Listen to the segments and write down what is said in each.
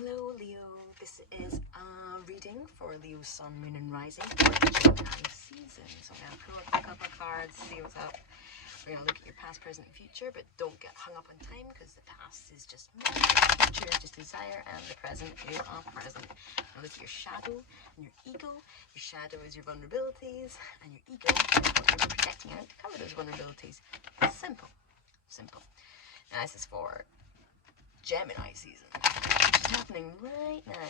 Hello Leo, this is a reading for Leo Sun, Moon and Rising for the Gemini season. So I'm going to pull a couple of cards, see what's up. We're going to look at your past, present and future, but don't get hung up on time because the past is just memory, the future is just desire, and the present you are present. Now look at your shadow and your ego. Your shadow is your vulnerabilities and your ego is what you're projecting out to cover those vulnerabilities. Simple, simple. Now this is for Gemini season, which is happening right now.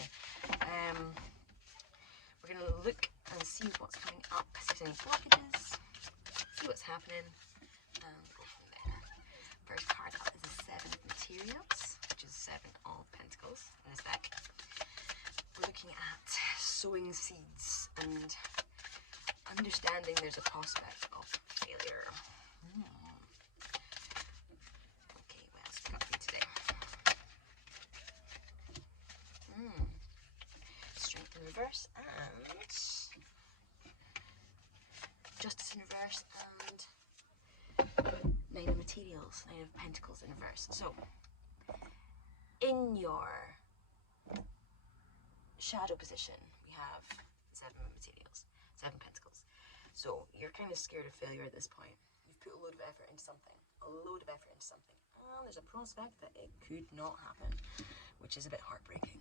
We're going to look and see what's coming up, if there's any blockages, see what's happening, and go from there. First card up is the Seven of Materials, which is Seven of Pentacles in this deck. We're looking at sowing seeds and understanding there's a prospect of failure. Okay, what else we got for you today? Strength in reverse and Justice in reverse and Nine of Materials, Nine of Pentacles in reverse. So in your shadow position we have Seven of Materials, Seven Pentacles. So you're kind of scared of failure at this point. You've put a load of effort into something, and there's a prospect that it could not happen, which is a bit heartbreaking.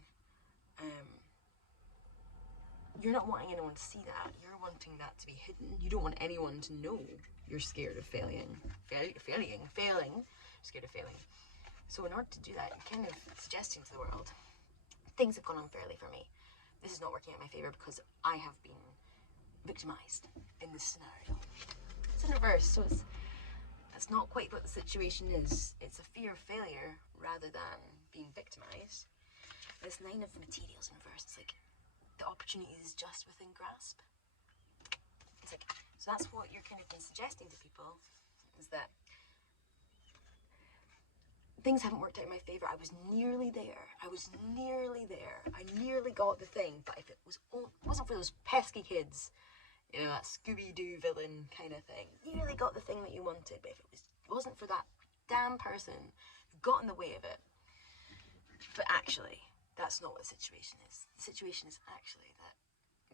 You're not wanting anyone to see that. You're wanting that to be hidden. You don't want anyone to know you're scared of failing. Scared of failing. So in order to do that, you're kind of suggesting to the world, things have gone unfairly for me. This is not working in my favor because I have been victimized in this scenario. It's in reverse, so that's not quite what the situation is. It's a fear of failure rather than being victimized. This Nine of Materials in reverse, it's like the opportunity is just within grasp. It's like, so that's what you're kind of been suggesting to people, is that things haven't worked out in my favor. I was nearly there. I nearly got the thing, but if it wasn't for those pesky kids, you know, that Scooby-Doo villain kind of thing, nearly got the thing that you wanted, but if it wasn't for that damn person who got in the way of it. But actually, that's not what the situation is. The situation is actually that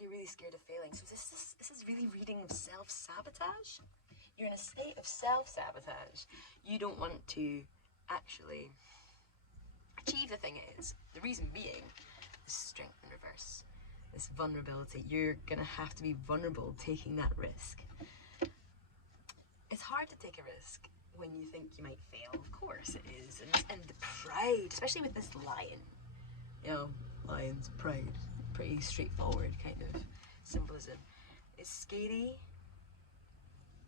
you're really scared of failing. So this is really reading of self-sabotage. You're in a state of self-sabotage. You don't want to actually achieve the thing it is. The reason being, this strength in reverse, this vulnerability. You're going to have to be vulnerable taking that risk. It's hard to take a risk when you think you might fail. Of course it is. And the pride, especially with this lion. You know, lion's pride, pretty straightforward kind of symbolism. It's scary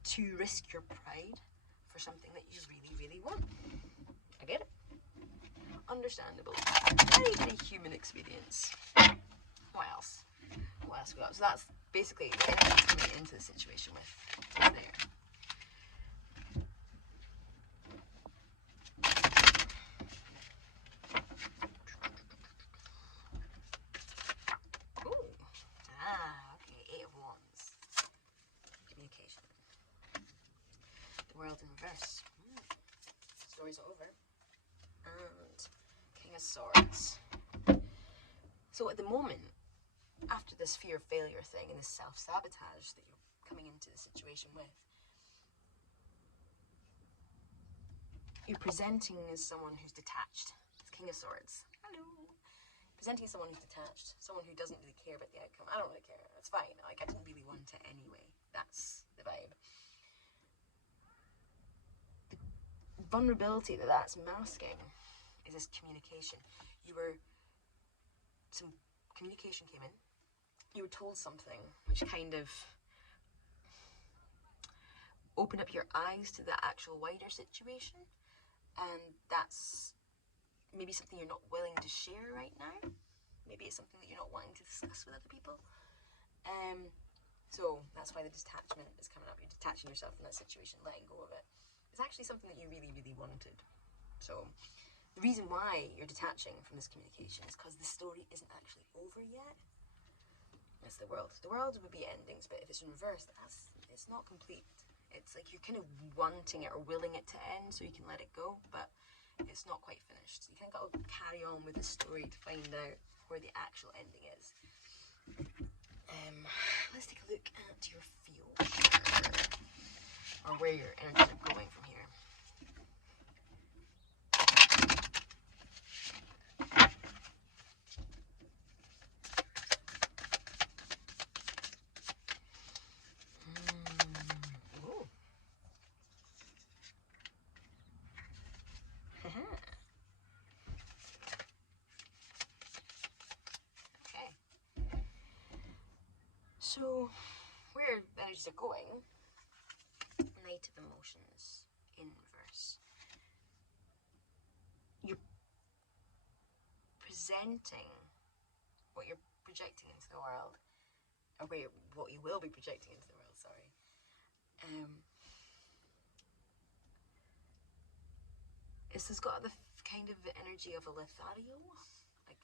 to risk your pride for something that you really, really want. I get it. Understandable. Very, very human experience. What else? What else we got? So that's basically the energy coming into the situation with there. World in reverse. Story's over. And King of Swords. So at the moment, after this fear of failure thing and this self-sabotage that you're coming into the situation with, you're presenting as someone who's detached. It's King of Swords. Hello. Presenting as someone who's detached, someone who doesn't really care about the outcome. I don't really care. It's fine. Like, I didn't really want it anyway. That's the vibe. Vulnerability that's masking is this communication. Some communication came in, you were told something which kind of opened up your eyes to the actual wider situation, and that's maybe something you're not willing to share right now. Maybe it's something that you're not wanting to discuss with other people. So that's why the detachment is coming up. You're detaching yourself from that situation, letting go of it. It's actually something that you really, really wanted. So the reason why you're detaching from this communication is because the story isn't actually over yet. It's the world. The world would be endings, but if it's in reverse, it's not complete. It's like you're kind of wanting it or willing it to end so you can let it go, but it's not quite finished. So you kind of got to carry on with the story to find out where the actual ending is. Let's take a look at your field, or where your energies are going from here. Okay. So, where energies are going, Knight of Emotions in reverse. You're presenting what you're projecting into the world, or what you will be projecting into the world, sorry. This has got the kind of energy of a Lothario, like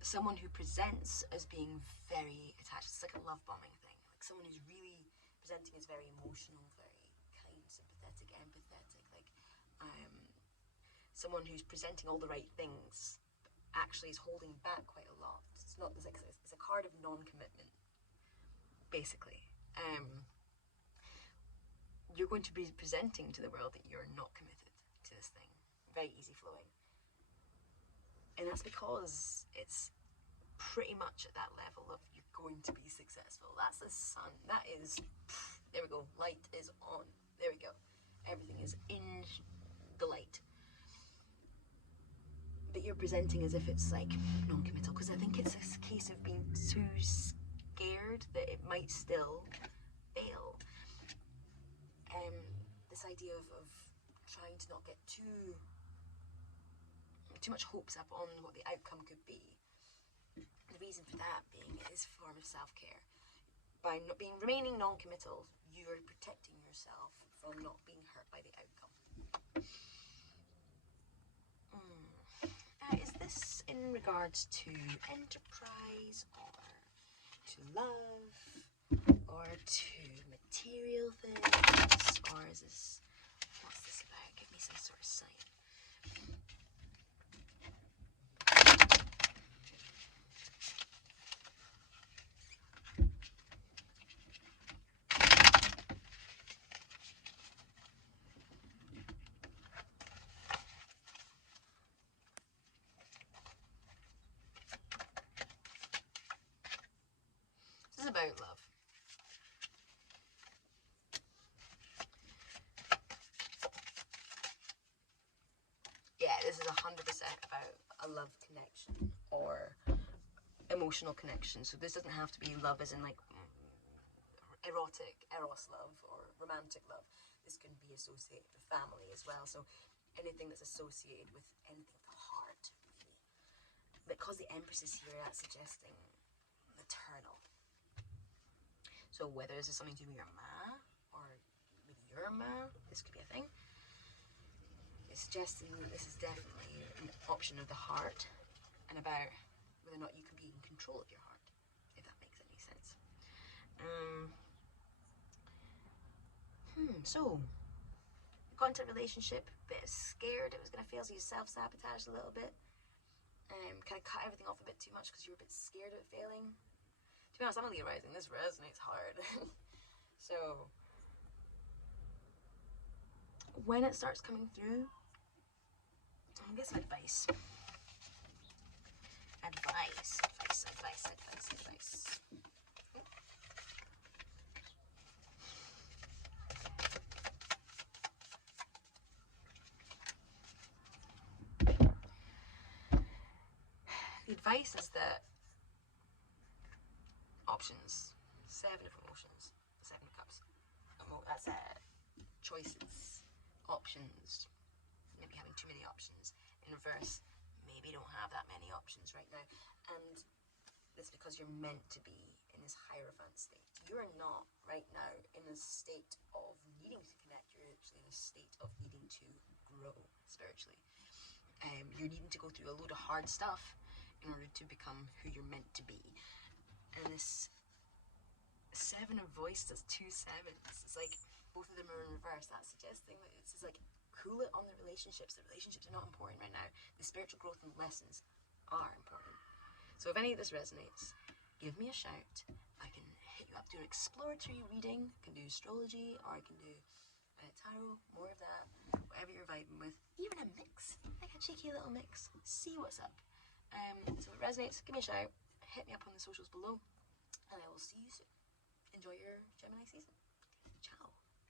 someone who presents as being very attached. It's like a love bombing thing, like someone who's really presenting as very emotional, very kind, sympathetic, empathetic, like someone who's presenting all the right things, but actually is holding back quite a lot. It's not, it's a card of non-commitment, basically. You're going to be presenting to the world that you're not committed to this thing, very easy flowing. And that's because it's pretty much at that level of you're going to be successful. That's the sun. That is, there we go. Light is on. There we go. Everything is in the light. But you're presenting as if it's like non-committal, because I think it's a case of being too scared that it might still fail. This idea of trying to not get too much hopes up on what the outcome could be. The reason for that being is a form of self-care. By remaining non-committal, you are protecting yourself from not being hurt by the outcome. Is this in regards to enterprise, or to love, or to material things, or is this, what's this about? Give me some sort of sign. This is about love. Yeah, this is 100% about a love connection or emotional connection. So this doesn't have to be love as in like erotic, eros love, or romantic love. This can be associated with family as well. So anything that's associated with anything with the heart, really. Because the Empress is here, that's suggesting maternal. So whether this is something to do with your ma, or with your ma, this could be a thing. It's suggesting that this is definitely an option of the heart, and about whether or not you can be in control of your heart, if that makes any sense. So, you got into a relationship, a bit scared it was going to fail, so you self-sabotaged a little bit. Kind of cut everything off a bit too much because you were a bit scared of it failing. To be honest, I'm only realizing this resonates hard. So, when it starts coming through, I'll get some advice. Advice. The advice is that options, 7 of emotions, 7 of cups. That's choices, options, maybe having too many options. In reverse, maybe you don't have that many options right now. And it's because you're meant to be in this Hierophant state. You're not right now in a state of needing to connect. You're actually in a state of needing to grow spiritually. You're needing to go through a load of hard stuff in order to become who you're meant to be. And this 7 of voice does 2 sevens. It's like both of them are in reverse. That's suggesting that it's like cool it on the relationships. The relationships are not important right now. The spiritual growth and lessons are important. So if any of this resonates, give me a shout. I can hit you up, do an exploratory reading. I can do astrology, or I can do tarot, more of that, whatever you're vibing with. Even a mix, like a cheeky little mix. See what's up. So if it resonates, give me a shout. Hit me up on the socials below, and I will see you soon. Enjoy your Gemini season.